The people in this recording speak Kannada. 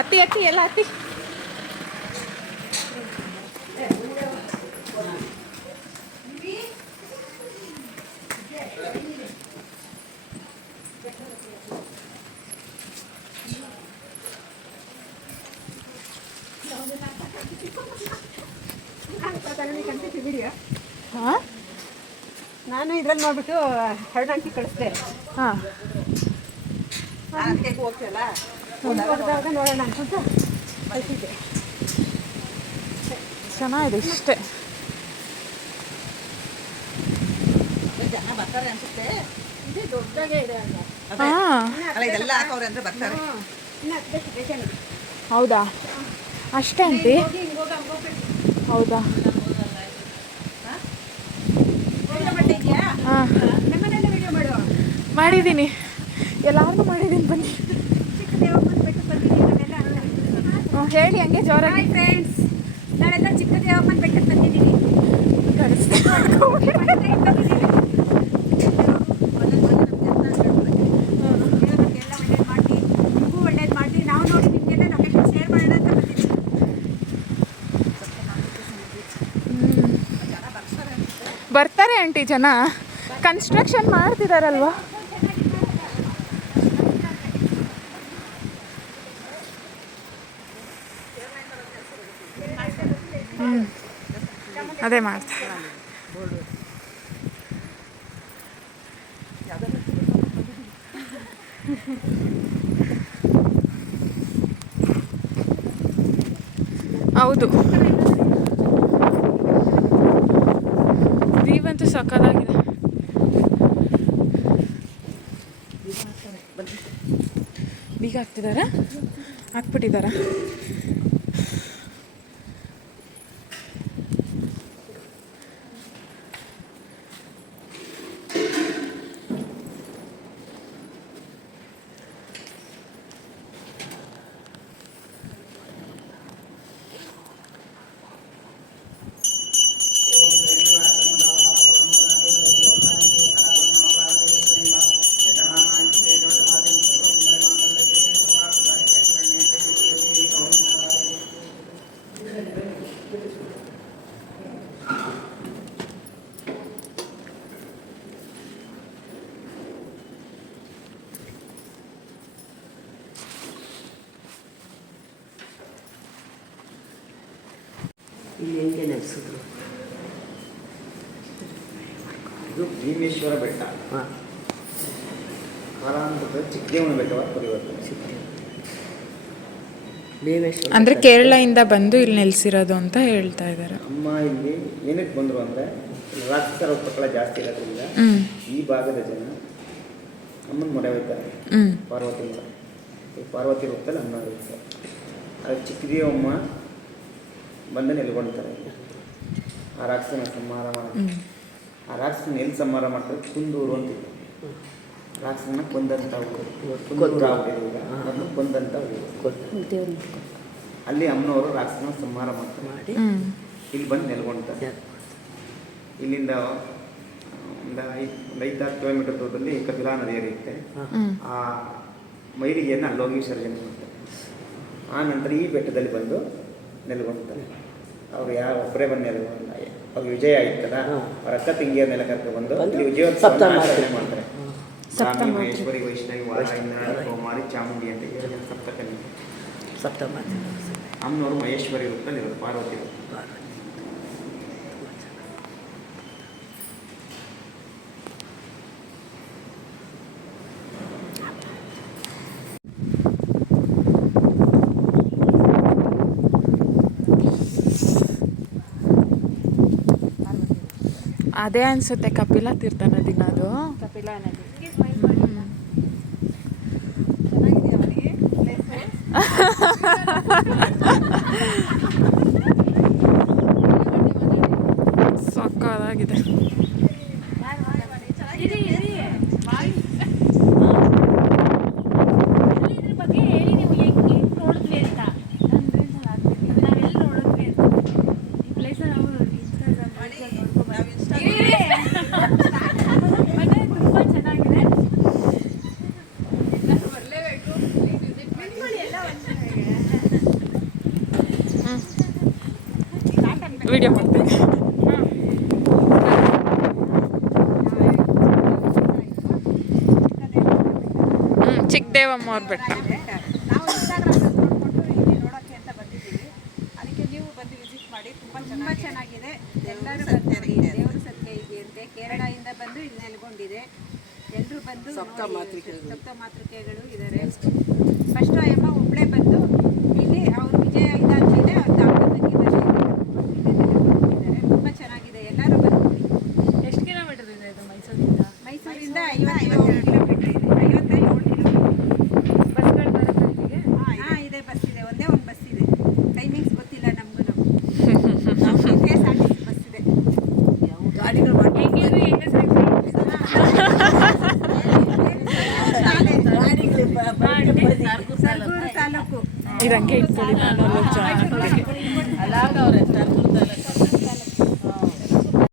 ಅತ್ತಿ ಅತ್ತಿ ಎಲ್ಲ ಅತ್ತಿ. ಹಾಂ, ನಾನು ಇದ್ರಲ್ಲಿ ನೋಡ್ಬಿಟ್ಟು ಹರಡಾಂಕಿ ಕಳಿಸ್ದೆ. ಹಾಂ, ಹೋಗ್ತಿಲ್ಲ ನೋಡೋಣ ಅನ್ಕೊಂಡು ಕಳಿಸಿದ್ದೆ. ಚೆನ್ನಾಗಿದೆ ಇಷ್ಟೇ. ಜನ ಬರ್ತಾರೆ ಅನ್ಸುತ್ತೆ. ಇದು ದೊಡ್ಡದಾಗೆ ಇದೆ ಅಲ್ಲ. ಹಾಂ, ಅಲ್ಲ ಇದೆಲ್ಲ ಹಾಕವ್ರೆ ಅಂದ್ರೆ ಬರ್ತಾರೆ. ಹೌದಾ, ಅಷ್ಟೇ ಅಂತಿ? ಹೌದಾ, ಹಾಂ, ಮಾಡಿದ್ದೀನಿ, ಎಲ್ಲಾರ್ಗೂ ಮಾಡಿದ್ದೀನಿ. ಬನ್ನಿ ಹೇಳಿ ಹಂಗೆ ಜೋರಾಗಿ. ಫ್ರೆಂಡ್ಸ್, ನಾಳೆಲ್ಲ ಚಿಕ್ಕ ದೇವಮ್ಮನ ಬೆಟ್ಟಕ್ಕೆ ಬಂದಿದ್ದೀನಿ. ಬರ್ತಾರೆ ಆಂಟಿ ಜನ, ಕನ್ಸ್ಟ್ರಕ್ಷನ್ ಮಾಡ್ತಿದಾರಲ್ವಾ. ಅದೇ ಮಾಡ್ತಾರೆ. ಹೌದು, ನೀವಂತೂ ಸಕ್ಕತ್ತಾಗಿದೆ. ಬೀಗ ಹಾಕ್ತಿದಾರ, ಹಾಕ್ಬಿಟ್ಟಿದಾರ. ಇಲ್ಲಿ ಹೆಂಗೆ ನೆಲೆಸಿದ್ರು. ಇದು ಭೀಮೇಶ್ವರ ಬೆಟ್ಟ. ಹಾಂ, ಕಾಲಾಂತರದ ಚಿಕ್ಕದೇವನ ಬೆಟ್ಟವಾಗಿ ಪರಿವರ್ತನೆ. ಭೀಮೇಶ್ವರ ಅಂದರೆ ಕೇರಳದಿಂದ ಬಂದು ಇಲ್ಲಿ ನೆಲೆಸಿರೋದು ಅಂತ ಹೇಳ್ತಾ ಇದ್ದಾರೆ. ಅಮ್ಮ ಇಲ್ಲಿ ಏನಕ್ಕೆ ಬಂದರು ಅಂದರೆ ರಾಕ್ಷಸರ ಉಪಕಳ ಜಾಸ್ತಿ ಇರೋದ್ರಿಂದ ಈ ಭಾಗದ ಜನ ಅಮ್ಮನ ಮೊರೆ ಹೋಗ್ತಾರೆ. ಪಾರ್ವತಿ ಮೊರೆ, ಈ ಪಾರ್ವತಿ ರೂಪದಲ್ಲಿ ಅಮ್ಮ ಇರ್ತಾರೆ. ಅದು ಚಿಕ್ಕದೇವಮ್ಮ ಬಂದು ನೆಲ್ಕೊಳ್ತಾರೆ. ಆ ರಾಕ್ಷಸನ ಸಂಹಾರ ಮಾಡ್ತಾರೆ. ಆ ರಾಕ್ಷಸನ ಎಲ್ಲಿ ಸಂಹಾರ ಮಾಡ್ತಾರೆ? ಕುಂದೂರು ಅಂತಿದೆ. ರಾಕ್ಷಸನ ಕೊಂದಂಥ ಊರು ಕುಂದೂರು ಆಗಿದೆ. ಅದನ್ನು ಕೊಂದಂಥ ಊರು. ಅಲ್ಲಿ ಅಮ್ಮನವರು ರಾಕ್ಷಸನ ಸಂಹಾರ ಮಾಡ್ತಾರೆ. ಇಲ್ಲಿ ಬಂದು ನೆಲ್ಕೊಳ್ತಾರೆ. ಇಲ್ಲಿಂದ ಒಂದು 5-6 ಕಿಲೋಮೀಟರ್ ದೂರದಲ್ಲಿ ಕಪಿಲಾ ನದಿ ಹರಿಯುತ್ತೆ. ಆ ಮೈಲಿಗೆಯನ್ನು ಅಲ್ಲೋಗಿ ವಿಸರ್ಜನೆ ಮಾಡ್ತಾರೆ. ಆ ನಂತರ ಈ ಬೆಟ್ಟದಲ್ಲಿ ಬಂದು ನೆಲೆಗೊಳ್ತಾರೆ. ಅವ್ರು ಒಬ್ಬರೇ ಬಂದು ನೆಲೆಗೊಳ್ಳಲ್ಲ. ಅವ್ರಿಗೆ ವಿಜಯ ಆಯ್ತಲ್ಲ, ಅವ್ರ ಅಕ್ಕ ತಂಗಿಯವ್ರನ್ನೆಲ್ಲ ಕರ್ಕೊಂಡು ಬಂದು ಇಲ್ಲಿ ವಿಜಯೋತ್ಸವ ಆಚರಣೆ ಮಾಡ್ತಾರೆ. ರಾಮಿ, ಮಹೇಶ್ವರಿ, ವೈಷ್ಣವಿ, ವಾರಾಹಿನಾರಾಯಣ, ಕೌಮಾರಿ, ಚಾಮುಂಡಿ ಅಂತ 7 ಜನ ಸಪ್ತಕನ್ಯೆ. ಸಪ್ತಮಾತೆ ಅಮ್ಮನವರು ಮಹೇಶ್ವರಿ ರೂಪದಲ್ಲಿ ಇರೋದು, ಪಾರ್ವತಿ ರೂಪ. ಅದೇ ಅನ್ಸುತ್ತೆ ಕಪಿಲಾ ತೀರ್ಥ ನದಿನ ಅದು. ಕಪಿಲಾ ನದಿ ಸಕ್ಕತ್ತಾಗಿದೆ. ತುಂಬ ಚೆನ್ನಾಗಿದೆ. ದೇವಮ್ಮ ಅವ್ರ ಬೆಟ್ಟ. ನಾವು ಇನ್ಸ್ಟಾಗ್ರಾಮಲ್ಲಿ ನೋಡಿಕೊಂಡು ಇಲ್ಲಿ ನೋಡೋಕ್ಕೆ ಅಂತ ಬಂದಿದ್ದೀವಿ. ಅದಕ್ಕೆ ನೀವು ಬಂದು ವಿಸಿಟ್ ಮಾಡಿ, ತುಂಬ ಚೆನ್ನಾಗಿದೆ. ಎಲ್ಲರೂ ಬಂದು ದೇವರು ಸತ್ಯ ಇದೆ ಅಂತೆ. ಕೇರಳದಿಂದ ಬಂದು ಇಲ್ಲಿ ನೆಲೆಗೊಂಡಿದೆ. ಎಲ್ಲರೂ ಬಂದು ಸಪ್ತ ಮಾತೃಕೆಗಳು ಇದ್ದಾರೆ. ಫಸ್ಟ್ ಅಮ್ಮ ಒಬ್ಬಳೇ ಬಂದು ಇಲ್ಲಿ ಅವರು ವಿಜಯ ಇದಾದ್ಮೇಲೆ ತುಂಬ ಚೆನ್ನಾಗಿದೆ. ಎಲ್ಲರೂ ಬಂದು ಎಷ್ಟು ಕಿಲೋಮೀಟರ್ ಇದೆ ಇದು ಮೈಸೂರಿಂದ? ಮೈಸೂರಿಂದ 57 ಕಿಲೋಮೀಟರ್ ಇದೆ. 57 ಕಿಲೋಮೀಟರ್. ಬಸ್ಗಳು ಬರುತ್ತೆ ಅಲ್ಲಿಗೆ? ಹಾಂ ಇದೆ, ಬಸ್ ಇದೆ. ಒಂದೇ ಒಂದು ಬಸ್ ಇದೆ. ಟೈಮಿಂಗ್ಸ್ ಗೊತ್ತಿಲ್ಲ ನಮಗೂ. KSRTC ಬಸ್ ಇದೆ. ಗಾಡಿಗಳು ಸರ್ಗೂರು ತಾಲೂಕು. ಇದಂಗೆ ಇಟ್ಕೊಳ್ಳಿ, ನಾನು 4 ಜನ.